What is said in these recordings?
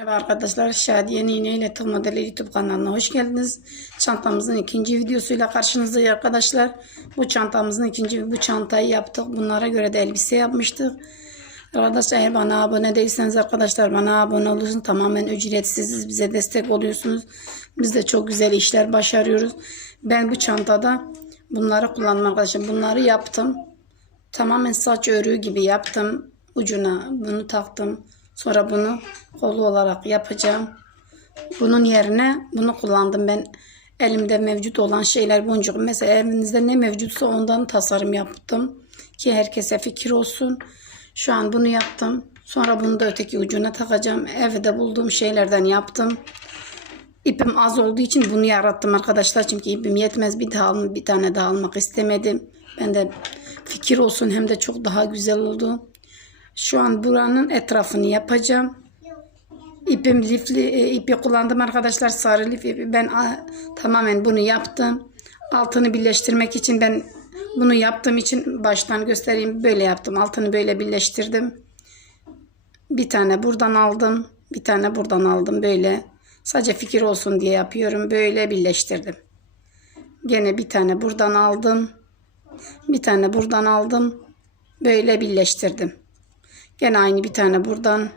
Merhaba arkadaşlar, Şadiye Nine ile Tığ Modeli YouTube kanalına hoş geldiniz. Çantamızın ikinci videosuyla karşınızdayız arkadaşlar. Bu çantamızın ikinci bu çantayı yaptık. Bunlara göre de elbise yapmıştık. Arkadaşlar eğer bana abone değilseniz arkadaşlar bana abone olursunuz. Tamamen ücretsiz bize destek oluyorsunuz. Biz de çok güzel işler başarıyoruz. Ben bu çantada bunları kullandım arkadaşlar. Bunları yaptım. Tamamen saç örüğü gibi yaptım. Ucuna bunu taktım. Sonra bunu kolu olarak yapacağım. Bunun yerine bunu kullandım ben. Elimde mevcut olan şeyler boncuk. Mesela evinizde ne mevcutsa ondan tasarım yaptım. Ki herkese fikir olsun. Şu an bunu yaptım. Sonra bunu da öteki ucuna takacağım. Evde bulduğum şeylerden yaptım. İpim az olduğu için bunu yarattım arkadaşlar. Çünkü ipim yetmez. Bir, daha, bir tane daha almak istemedim. Ben de fikir olsun hem de çok daha güzel oldu. Şu an buranın etrafını yapacağım. İpim lifli e, ipi kullandım arkadaşlar. Sarı lif ipi. Ben a, tamamen bunu yaptım. Altını birleştirmek için ben bunu yaptığım için baştan göstereyim. Böyle yaptım. Altını böyle birleştirdim. Bir tane buradan aldım. Bir tane buradan aldım böyle. Sadece fikir olsun diye yapıyorum. Böyle birleştirdim. Gene bir tane buradan aldım. Bir tane buradan aldım. Böyle birleştirdim. Gene aynı bir tane buradan.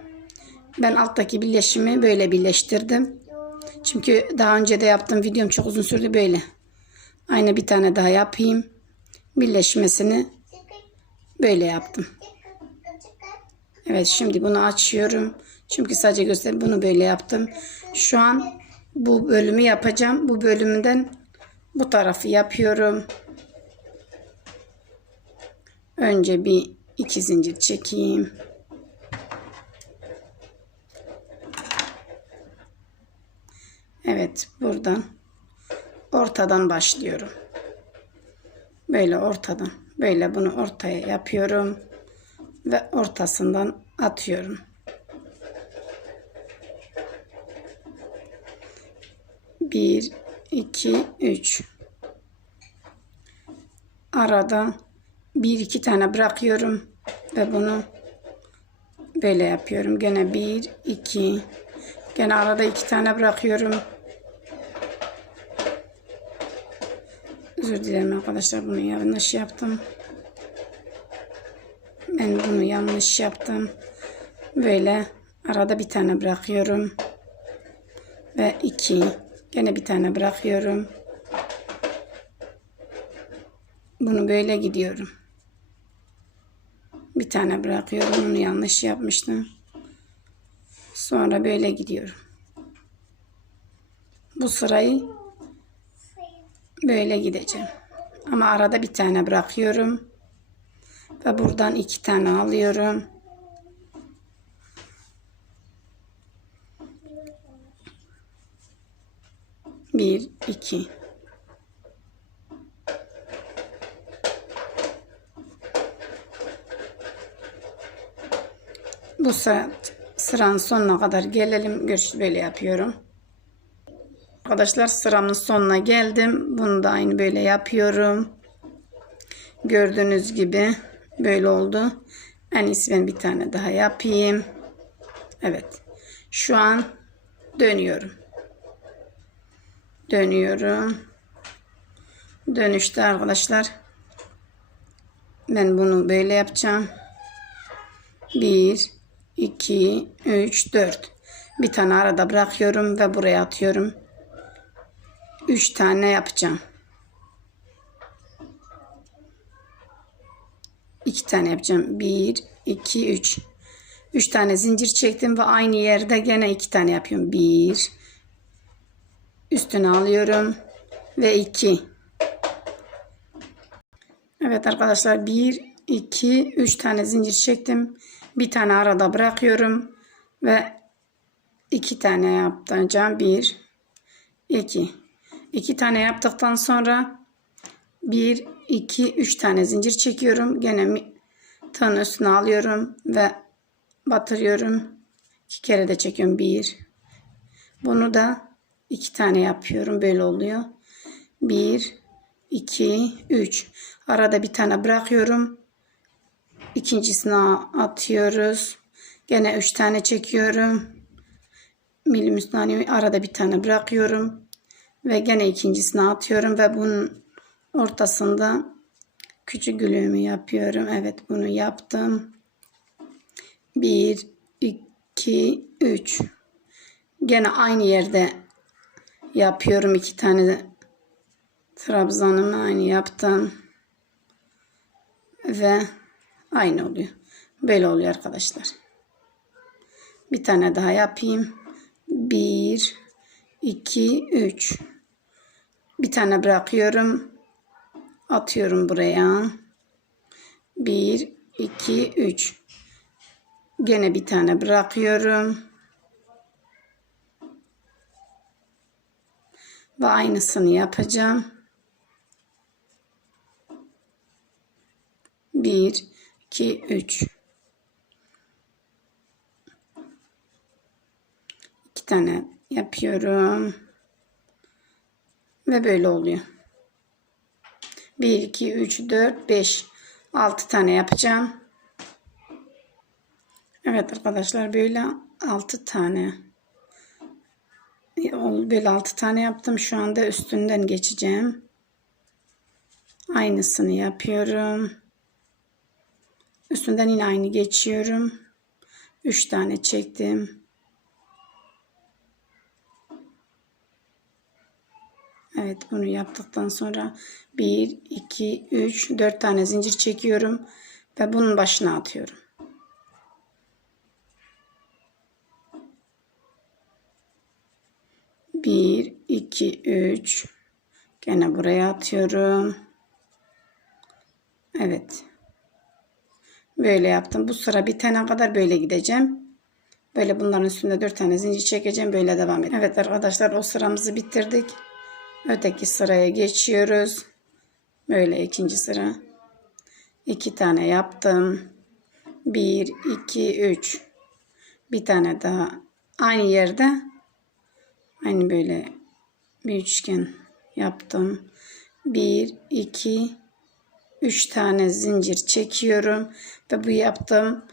Ben alttaki birleşimi böyle birleştirdim. Çünkü daha önce de yaptığım videom çok uzun sürdü böyle. Aynı bir tane daha yapayım. Birleşmesini böyle yaptım. Evet şimdi bunu açıyorum. Çünkü sadece göster bunu böyle yaptım. Şu an bu bölümü yapacağım. Bu bölümden bu tarafı yapıyorum. Önce bir iki zincir çekeyim. Evet buradan ortadan başlıyorum. Böyle ortadan böyle bunu ortaya yapıyorum ve ortasından atıyorum. Bir, iki, üç. Arada bir iki tane bırakıyorum ve bunu böyle yapıyorum. Gene bir, iki. Gene arada iki tane bırakıyorum. Özür dilerim arkadaşlar bunu yanlış yaptım. Ben bunu yanlış yaptım. Böyle arada bir tane bırakıyorum. Ve iki. Gene bir tane bırakıyorum. Bunu böyle gidiyorum. Bir tane bırakıyorum. Bunu yanlış yapmıştım. Sonra böyle gidiyorum. Bu sırayı böyle gideceğim. Ama arada bir tane bırakıyorum. Ve buradan iki tane alıyorum. Bir, iki. Bu saat sıranın sonuna kadar gelelim. Görüş böyle yapıyorum. Arkadaşlar sıramın sonuna geldim. Bunu da aynı böyle yapıyorum. Gördüğünüz gibi böyle oldu. En iyisi ben bir tane daha yapayım. Evet. Şu an dönüyorum. Dönüyorum. Dönüşte arkadaşlar ben bunu böyle yapacağım. 1 2 3 4 bir tane arada bırakıyorum ve buraya atıyorum. 3 tane yapacağım. 2 tane yapacağım. 1 2 3 3 tane zincir çektim ve aynı yerde gene 2 tane yapıyorum. 1 üstüne alıyorum ve 2 Evet arkadaşlar 1 2 3 tane zincir çektim. Bir tane arada bırakıyorum ve 2 tane yapacağım. 1 2 2 tane yaptıktan sonra 1 2 3 tane zincir çekiyorum. Gene tığın üstüne alıyorum ve batırıyorum. 2 kere de çekiyorum. 1 Bunu da 2 tane yapıyorum. Böyle oluyor. 1 2 3 Arada bir tane bırakıyorum. İkincisine atıyoruz. Gene 3 tane çekiyorum. milim üstüne arada bir tane bırakıyorum. Ve gene ikincisini atıyorum ve bunun ortasında küçük gülüğümü yapıyorum. Evet bunu yaptım. 1, 2, 3. Gene aynı yerde yapıyorum. iki tane trabzanımı aynı yaptım. Ve aynı oluyor. Böyle oluyor arkadaşlar. Bir tane daha yapayım. 1 2 3 Bir tane bırakıyorum. Atıyorum buraya. 1 2 3 Gene bir tane bırakıyorum. Ve aynısını yapacağım. 1 2 3 2 tane yapıyorum. Ve böyle oluyor. 1 2 3 4 5 6 tane yapacağım. Evet arkadaşlar böyle 6 tane böyle 6 tane yaptım. Şu anda üstünden geçeceğim. Aynısını yapıyorum. Üstünden yine aynı geçiyorum. 3 tane çektim. Evet bunu yaptıktan sonra 1, 2, 3, 4 tane zincir çekiyorum. Ve bunun başına atıyorum. Bir, iki, üç. Gene buraya atıyorum. Evet. Böyle yaptım. Bu sıra bitene kadar böyle gideceğim. Böyle bunların üstünde dört tane zincir çekeceğim. Böyle devam edeceğim. Evet arkadaşlar o sıramızı bitirdik. Öteki sıraya geçiyoruz. Böyle ikinci sıra. İki tane yaptım. Bir, iki, üç. Bir tane daha aynı yerde. Aynı böyle bir üçgen yaptım. Bir, iki, üç tane zincir çekiyorum. Ve bu yaptığım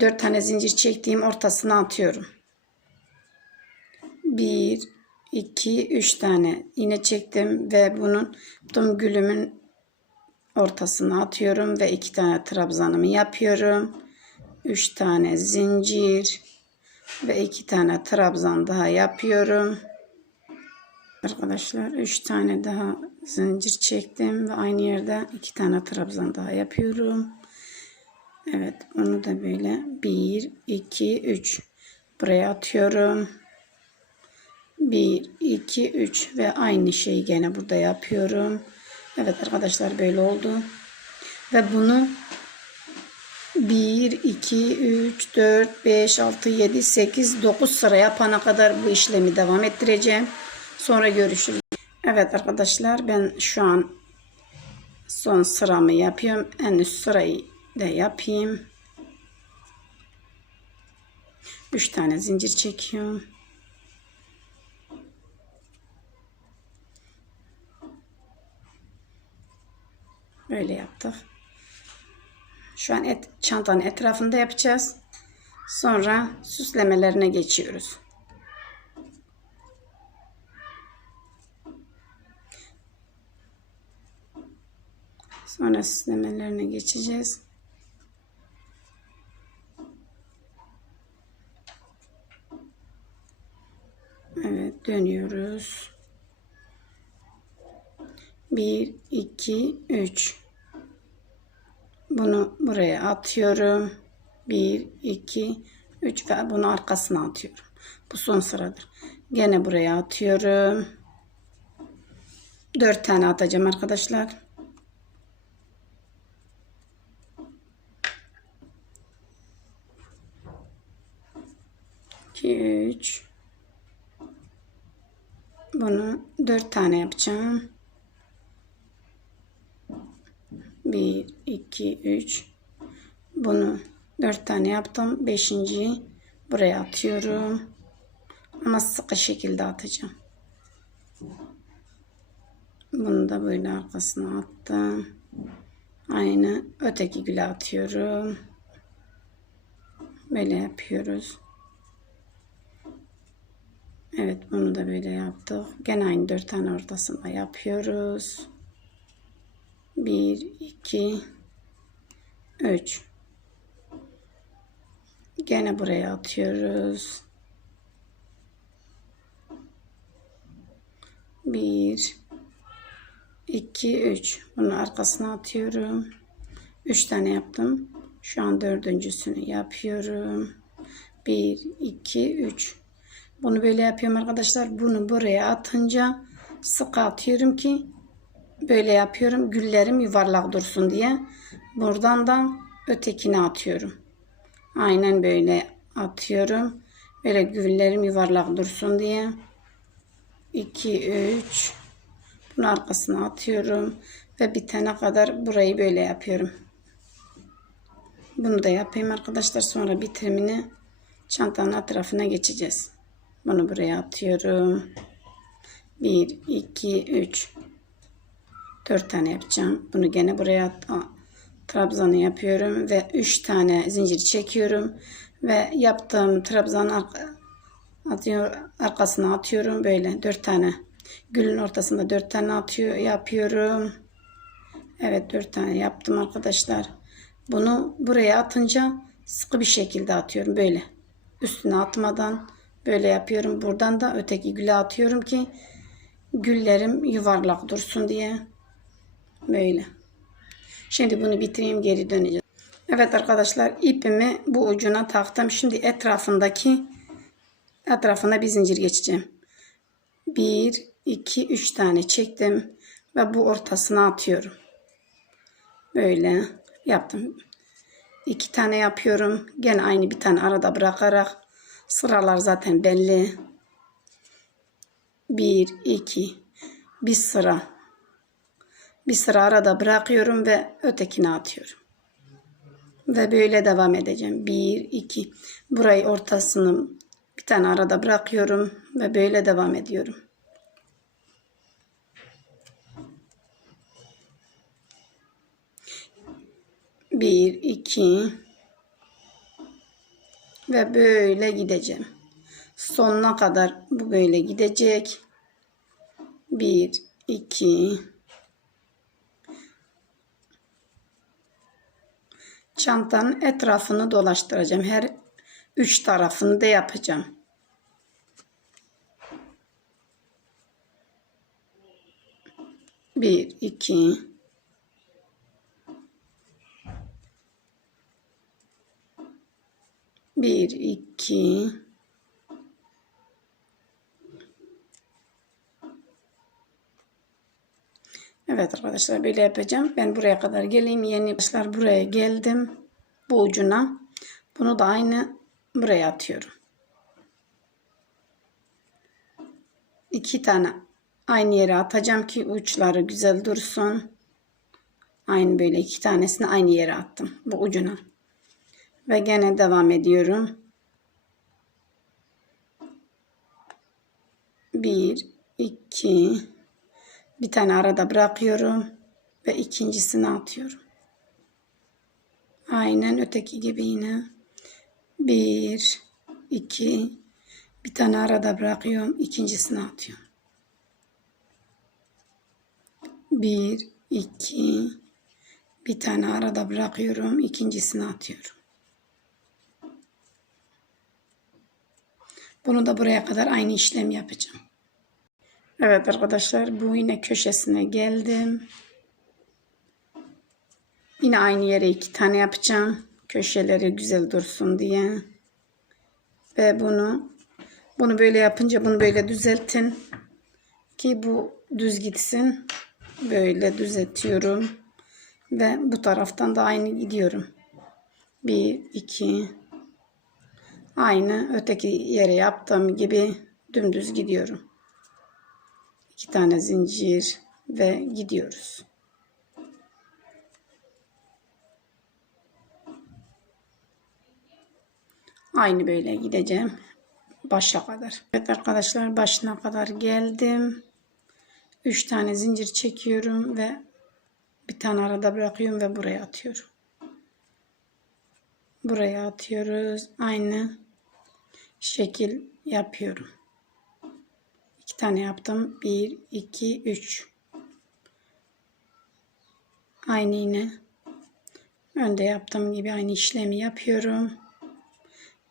dört tane zincir çektiğim ortasına atıyorum. Bir, 2 3 tane yine çektim ve bunun tüm gülümün ortasına atıyorum ve 2 tane trabzanımı yapıyorum. 3 tane zincir ve 2 tane trabzan daha yapıyorum. Arkadaşlar 3 tane daha zincir çektim ve aynı yerde 2 tane trabzan daha yapıyorum. Evet onu da böyle 1 2 3 buraya atıyorum. 1, 2, 3 ve aynı şeyi gene burada yapıyorum. Evet arkadaşlar böyle oldu. Ve bunu 1, 2, 3, 4, 5, 6, 7, 8, 9 sıra yapana kadar bu işlemi devam ettireceğim. Sonra görüşürüz. Evet arkadaşlar ben şu an son sıramı yapıyorum. En üst sırayı da yapayım. 3 tane zincir çekiyorum. Böyle yaptık. Şu an et, çantanın etrafında yapacağız. Sonra süslemelerine geçiyoruz. Sonra süslemelerine geçeceğiz. Evet dönüyoruz. 1 2 3 bunu buraya atıyorum. 1, 2, 3 ve bunu arkasına atıyorum. Bu son sıradır. Gene buraya atıyorum. 4 tane atacağım arkadaşlar. İki, üç. Bunu dört tane yapacağım. 1, 2, 3. Bunu 4 tane yaptım. 5. buraya atıyorum. Ama sıkı şekilde atacağım. Bunu da böyle arkasına attım. Aynı öteki güle atıyorum. Böyle yapıyoruz. Evet bunu da böyle yaptık. Gene aynı dört tane ortasında yapıyoruz. Bir, iki, üç. Gene buraya atıyoruz. Bir, iki, üç. Bunun arkasına atıyorum. Üç tane yaptım. Şu an dördüncüsünü yapıyorum. Bir, iki, üç. Bunu böyle yapıyorum arkadaşlar. Bunu buraya atınca sıkı atıyorum ki böyle yapıyorum. Güllerim yuvarlak dursun diye. Buradan da ötekine atıyorum. Aynen böyle atıyorum. Böyle güllerim yuvarlak dursun diye. 2 3 Bunun arkasına atıyorum ve bitene kadar burayı böyle yapıyorum. Bunu da yapayım arkadaşlar. Sonra bitirimini çantanın etrafına geçeceğiz. Bunu buraya atıyorum. 1 2 3 4 tane yapacağım. Bunu gene buraya trabzanı yapıyorum ve 3 tane zincir çekiyorum ve yaptığım trabzanın atıyor, arkasına atıyorum böyle 4 tane. Gülün ortasında 4 tane atıyor yapıyorum. Evet 4 tane yaptım arkadaşlar. Bunu buraya atınca sıkı bir şekilde atıyorum böyle. Üstüne atmadan böyle yapıyorum. Buradan da öteki güle atıyorum ki güllerim yuvarlak dursun diye böyle Şimdi bunu bitireyim geri döneceğim. Evet arkadaşlar ipimi bu ucuna taktım. Şimdi etrafındaki etrafına bir zincir geçeceğim. 1, 2, 3 tane çektim. Ve bu ortasına atıyorum. Böyle yaptım. 2 tane yapıyorum. Gene aynı bir tane arada bırakarak. Sıralar zaten belli. 1, 2, bir sıra bir sıra arada bırakıyorum ve ötekine atıyorum. Ve böyle devam edeceğim. 1, 2. Burayı ortasını bir tane arada bırakıyorum ve böyle devam ediyorum. Bir, iki ve böyle gideceğim. Sonuna kadar bu böyle gidecek. Bir, iki, çantanın etrafını dolaştıracağım. Her üç tarafını da yapacağım. Bir, iki, bir, iki, Evet arkadaşlar böyle yapacağım. Ben buraya kadar geleyim. Yeni arkadaşlar buraya geldim. Bu ucuna. Bunu da aynı buraya atıyorum. İki tane aynı yere atacağım ki uçları güzel dursun. Aynı böyle iki tanesini aynı yere attım. Bu ucuna. Ve gene devam ediyorum. Bir, iki, bir tane arada bırakıyorum ve ikincisini atıyorum. Aynen öteki gibi yine. Bir, iki, bir tane arada bırakıyorum, ikincisini atıyorum. Bir, iki, bir tane arada bırakıyorum, ikincisini atıyorum. Bunu da buraya kadar aynı işlem yapacağım. Evet arkadaşlar bu yine köşesine geldim. Yine aynı yere iki tane yapacağım. Köşeleri güzel dursun diye. Ve bunu bunu böyle yapınca bunu böyle düzeltin. Ki bu düz gitsin. Böyle düzeltiyorum. Ve bu taraftan da aynı gidiyorum. Bir, iki. Aynı öteki yere yaptığım gibi dümdüz gidiyorum iki tane zincir ve gidiyoruz. Aynı böyle gideceğim başa kadar. Evet arkadaşlar başına kadar geldim. 3 tane zincir çekiyorum ve bir tane arada bırakıyorum ve buraya atıyorum. Buraya atıyoruz. Aynı şekil yapıyorum. Tane yaptım. 1, 2, 3. Aynı iğne. Önde yaptığım gibi aynı işlemi yapıyorum.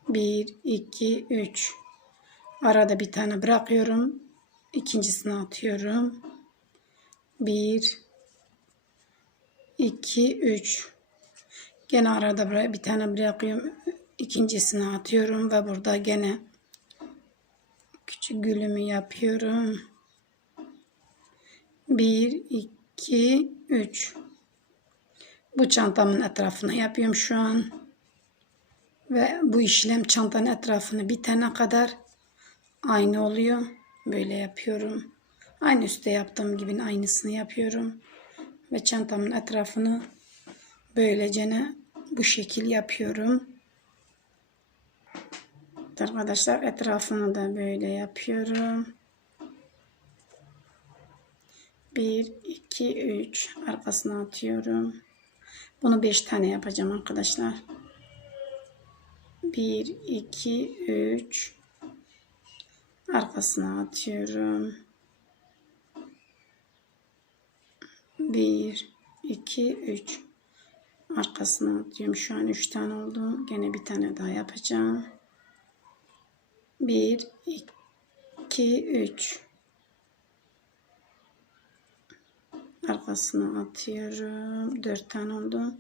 1, 2, 3. Arada bir tane bırakıyorum. İkincisini atıyorum. 1, 2, 3. Gene arada bir tane bırakıyorum. İkincisini atıyorum ve burada gene küçük gülümü yapıyorum. 1, 2, 3. Bu çantamın etrafına yapıyorum şu an. Ve bu işlem çantanın etrafını bitene kadar aynı oluyor. Böyle yapıyorum. Aynı üstte yaptığım gibi aynısını yapıyorum. Ve çantamın etrafını böylece bu şekil yapıyorum. Arkadaşlar etrafını da böyle yapıyorum. 1, 2, 3 arkasına atıyorum. Bunu 5 tane yapacağım arkadaşlar. 1, 2, 3 arkasına atıyorum. 1, 2, 3 arkasına atıyorum. Şu an 3 tane oldu. Gene bir tane daha yapacağım. 1, 2, 3 arkasına atıyorum. 4 tane oldu.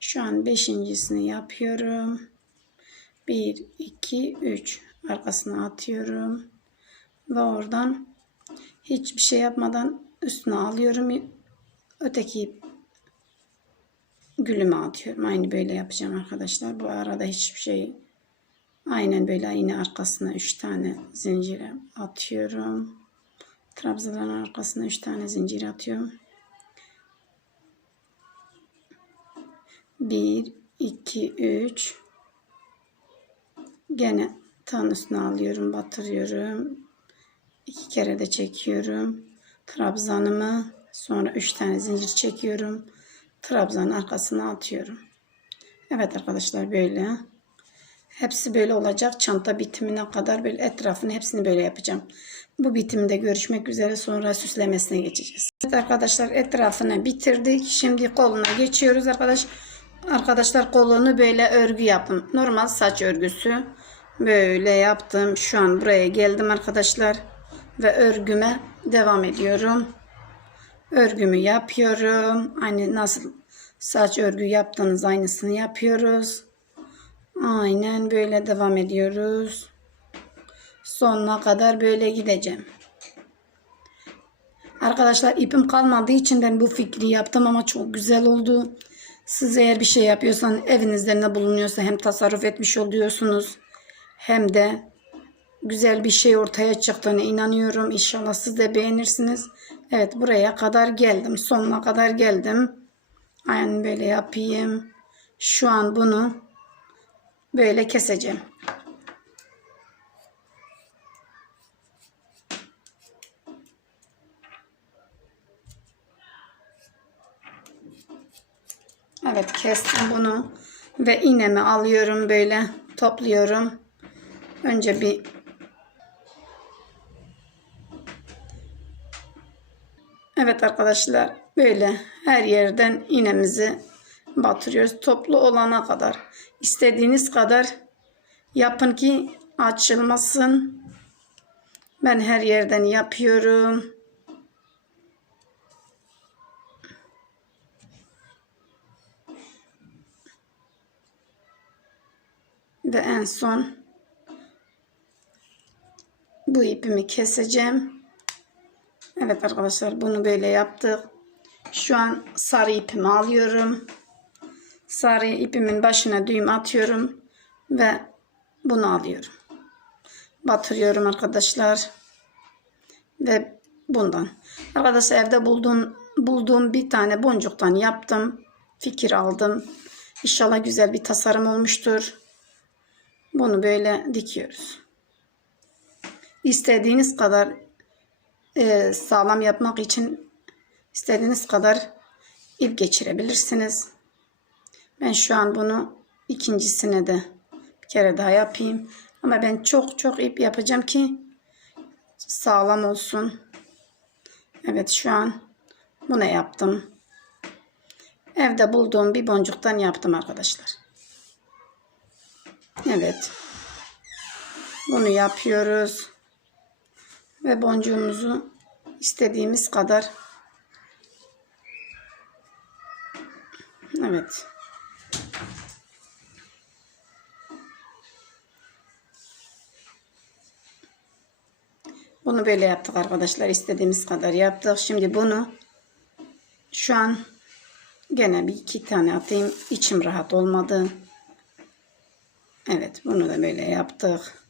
Şu an beşincisini yapıyorum. 1, 2, 3 arkasına atıyorum. Ve oradan hiçbir şey yapmadan üstüne alıyorum. Öteki gülümü atıyorum. Aynı böyle yapacağım arkadaşlar. Bu arada hiçbir şey aynen böyle yine arkasına 3 tane zincir atıyorum. Trabzaların arkasına 3 tane zincir atıyorum. 1 2 3 Gene tan üstüne alıyorum, batırıyorum. İki kere de çekiyorum. Trabzanımı sonra üç tane zincir çekiyorum. Trabzanın arkasına atıyorum. Evet arkadaşlar böyle. Hepsi böyle olacak. Çanta bitimine kadar böyle etrafını hepsini böyle yapacağım. Bu bitimde görüşmek üzere sonra süslemesine geçeceğiz. Evet arkadaşlar etrafını bitirdik. Şimdi koluna geçiyoruz arkadaş. Arkadaşlar kolunu böyle örgü yapın. Normal saç örgüsü. Böyle yaptım. Şu an buraya geldim arkadaşlar. Ve örgüme devam ediyorum. Örgümü yapıyorum. Aynı nasıl saç örgü yaptığınız aynısını yapıyoruz. Aynen böyle devam ediyoruz. Sonuna kadar böyle gideceğim. Arkadaşlar ipim kalmadığı için ben bu fikri yaptım ama çok güzel oldu. Siz eğer bir şey yapıyorsanız evinizde ne bulunuyorsa hem tasarruf etmiş oluyorsunuz hem de güzel bir şey ortaya çıktığına inanıyorum. İnşallah siz de beğenirsiniz. Evet buraya kadar geldim. Sonuna kadar geldim. Aynen böyle yapayım. Şu an bunu böyle keseceğim. Evet kestim bunu ve iğnemi alıyorum böyle topluyorum. Önce bir Evet arkadaşlar böyle her yerden iğnemizi batırıyoruz toplu olana kadar. İstediğiniz kadar yapın ki açılmasın. Ben her yerden yapıyorum. Ve en son bu ipimi keseceğim. Evet arkadaşlar bunu böyle yaptık. Şu an sarı ipimi alıyorum. Sarı ipimin başına düğüm atıyorum ve bunu alıyorum. Batırıyorum arkadaşlar. Ve bundan. Arkadaşlar evde bulduğum, bulduğum bir tane boncuktan yaptım. Fikir aldım. İnşallah güzel bir tasarım olmuştur. Bunu böyle dikiyoruz. İstediğiniz kadar e, sağlam yapmak için istediğiniz kadar ip geçirebilirsiniz. Ben şu an bunu ikincisine de bir kere daha yapayım. Ama ben çok çok ip yapacağım ki sağlam olsun. Evet şu an bunu yaptım. Evde bulduğum bir boncuktan yaptım arkadaşlar. Evet. Bunu yapıyoruz. Ve boncuğumuzu istediğimiz kadar Evet. Bunu böyle yaptık arkadaşlar. İstediğimiz kadar yaptık. Şimdi bunu şu an gene bir iki tane atayım. İçim rahat olmadı. Evet bunu da böyle yaptık.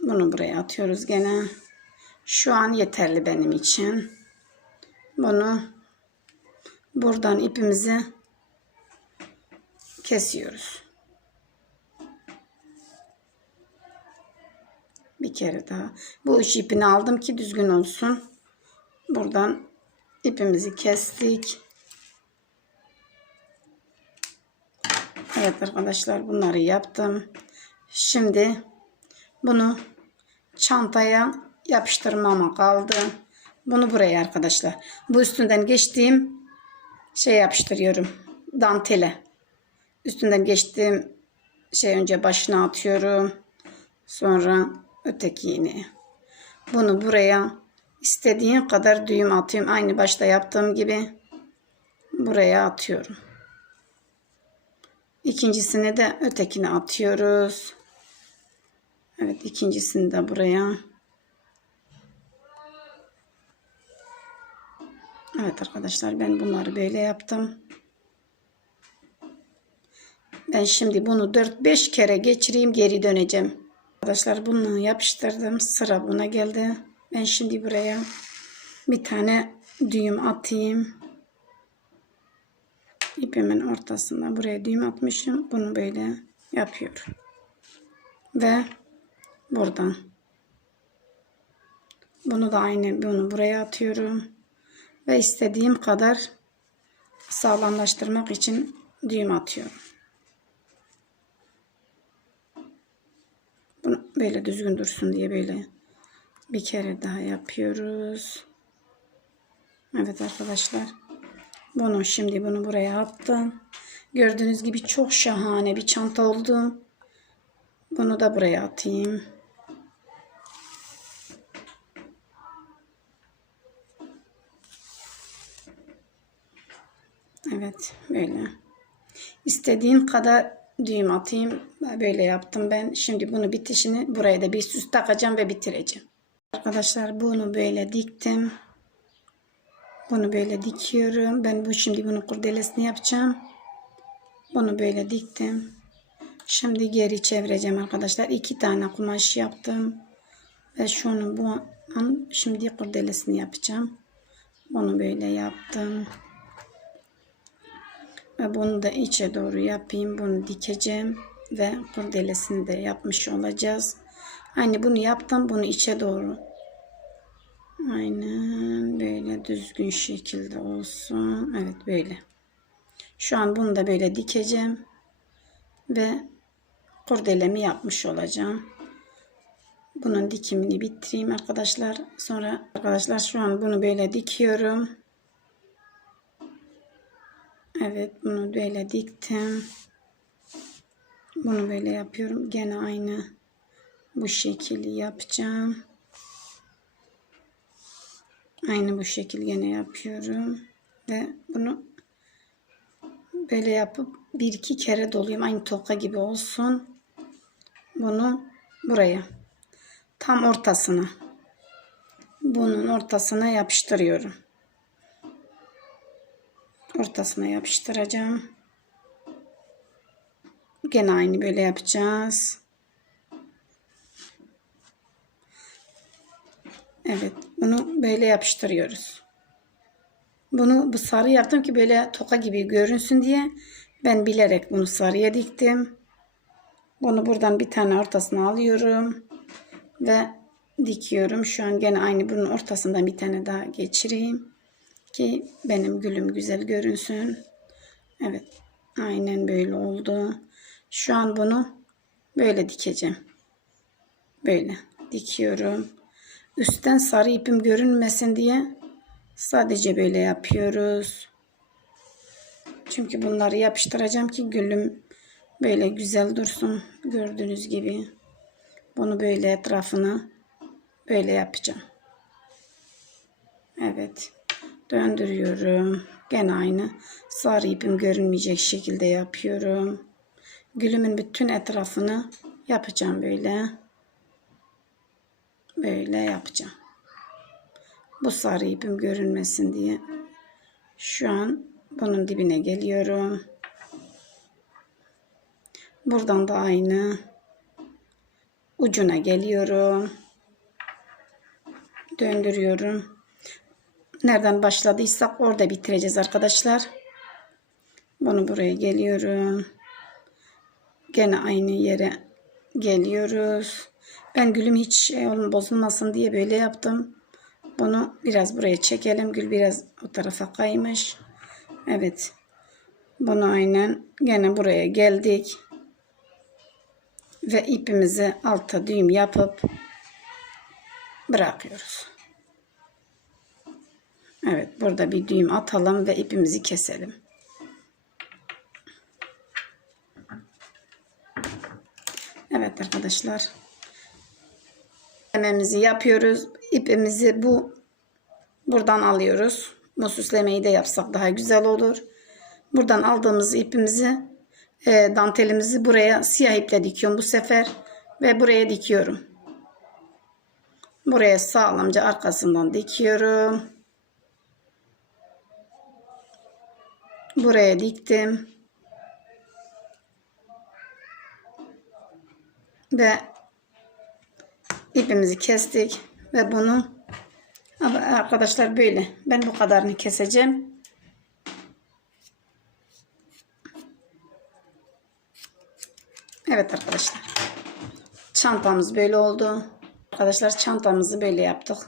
Bunu buraya atıyoruz gene. Şu an yeterli benim için. Bunu buradan ipimizi kesiyoruz. Bir kere daha. Bu üç ipini aldım ki düzgün olsun. Buradan ipimizi kestik. Evet arkadaşlar bunları yaptım. Şimdi bunu çantaya yapıştırmama kaldı. Bunu buraya arkadaşlar. Bu üstünden geçtiğim şey yapıştırıyorum. Dantele. Üstünden geçtiğim şey önce başına atıyorum. Sonra öteki iğneye. Bunu buraya istediğin kadar düğüm atıyorum. Aynı başta yaptığım gibi buraya atıyorum. İkincisini de ötekine atıyoruz. Evet ikincisini de buraya. Evet arkadaşlar ben bunları böyle yaptım. Ben şimdi bunu 4-5 kere geçireyim geri döneceğim. Arkadaşlar bunu yapıştırdım. Sıra buna geldi. Ben şimdi buraya bir tane düğüm atayım. İpimin ortasına buraya düğüm atmışım. Bunu böyle yapıyorum. Ve buradan bunu da aynı bunu buraya atıyorum. Ve istediğim kadar sağlamlaştırmak için düğüm atıyorum. Bunu böyle düzgün dursun diye böyle bir kere daha yapıyoruz. Evet arkadaşlar. Bunu şimdi bunu buraya attım. Gördüğünüz gibi çok şahane bir çanta oldu. Bunu da buraya atayım. Evet böyle. İstediğin kadar düğüm atayım. Böyle yaptım ben. Şimdi bunu bitişini buraya da bir süs takacağım ve bitireceğim. Arkadaşlar bunu böyle diktim. Bunu böyle dikiyorum. Ben bu şimdi bunu kurdelesini yapacağım. Bunu böyle diktim. Şimdi geri çevireceğim arkadaşlar. İki tane kumaş yaptım. Ve şunu bu an şimdi kurdelesini yapacağım. Bunu böyle yaptım. Ve bunu da içe doğru yapayım. Bunu dikeceğim. Ve kurdelesini de yapmış olacağız. Aynı bunu yaptım. Bunu içe doğru. Aynen böyle düzgün şekilde olsun. Evet böyle. Şu an bunu da böyle dikeceğim. Ve kurdelemi yapmış olacağım. Bunun dikimini bitireyim arkadaşlar. Sonra arkadaşlar şu an bunu böyle dikiyorum. Evet bunu böyle diktim. Bunu böyle yapıyorum. Gene aynı bu şekilde yapacağım. Aynı bu şekil gene yapıyorum. Ve bunu böyle yapıp bir iki kere doluyum. Aynı toka gibi olsun. Bunu buraya. Tam ortasına. Bunun ortasına yapıştırıyorum. Ortasına yapıştıracağım. Gene aynı böyle yapacağız. Evet. Bunu böyle yapıştırıyoruz. Bunu bu sarı yaptım ki böyle toka gibi görünsün diye. Ben bilerek bunu sarıya diktim. Bunu buradan bir tane ortasına alıyorum. Ve dikiyorum. Şu an gene aynı bunun ortasından bir tane daha geçireyim. Ki benim gülüm güzel görünsün. Evet. Aynen böyle oldu. Şu an bunu böyle dikeceğim. Böyle dikiyorum. üstten sarı ipim görünmesin diye sadece böyle yapıyoruz. Çünkü bunları yapıştıracağım ki gülüm böyle güzel dursun. Gördüğünüz gibi. Bunu böyle etrafına böyle yapacağım. Evet. Döndürüyorum. Gene aynı. Sarı ipim görünmeyecek şekilde yapıyorum. Gülümün bütün etrafını yapacağım böyle. Böyle yapacağım. Bu sarı ipim görünmesin diye. Şu an bunun dibine geliyorum. Buradan da aynı. Ucuna geliyorum. Döndürüyorum. Nereden başladıysak orada bitireceğiz arkadaşlar. Bunu buraya geliyorum. Gene aynı yere geliyoruz. Ben gülüm hiç şey olma, bozulmasın diye böyle yaptım. Bunu biraz buraya çekelim. Gül biraz o tarafa kaymış. Evet. Bunu aynen gene buraya geldik. Ve ipimizi alta düğüm yapıp bırakıyoruz. Evet burada bir düğüm atalım ve ipimizi keselim. Evet arkadaşlar. Süslememizi yapıyoruz. İpimizi bu buradan alıyoruz. Bu süslemeyi de yapsak daha güzel olur. Buradan aldığımız ipimizi e, dantelimizi buraya siyah iple dikiyorum bu sefer ve buraya dikiyorum. Buraya sağlamca arkasından dikiyorum. Buraya diktim. Ve ipimizi kestik ve bunu arkadaşlar böyle ben bu kadarını keseceğim. Evet arkadaşlar. Çantamız böyle oldu. Arkadaşlar çantamızı böyle yaptık.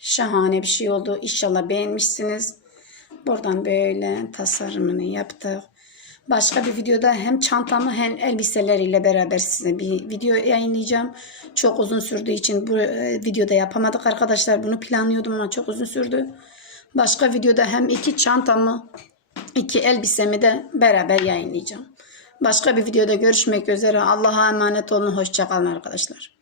Şahane bir şey oldu. İnşallah beğenmişsiniz. Buradan böyle tasarımını yaptık. Başka bir videoda hem çantamı hem elbiseleriyle beraber size bir video yayınlayacağım. Çok uzun sürdüğü için bu e, videoda yapamadık arkadaşlar. Bunu planlıyordum ama çok uzun sürdü. Başka videoda hem iki çantamı iki elbisemi de beraber yayınlayacağım. Başka bir videoda görüşmek üzere. Allah'a emanet olun. Hoşçakalın arkadaşlar.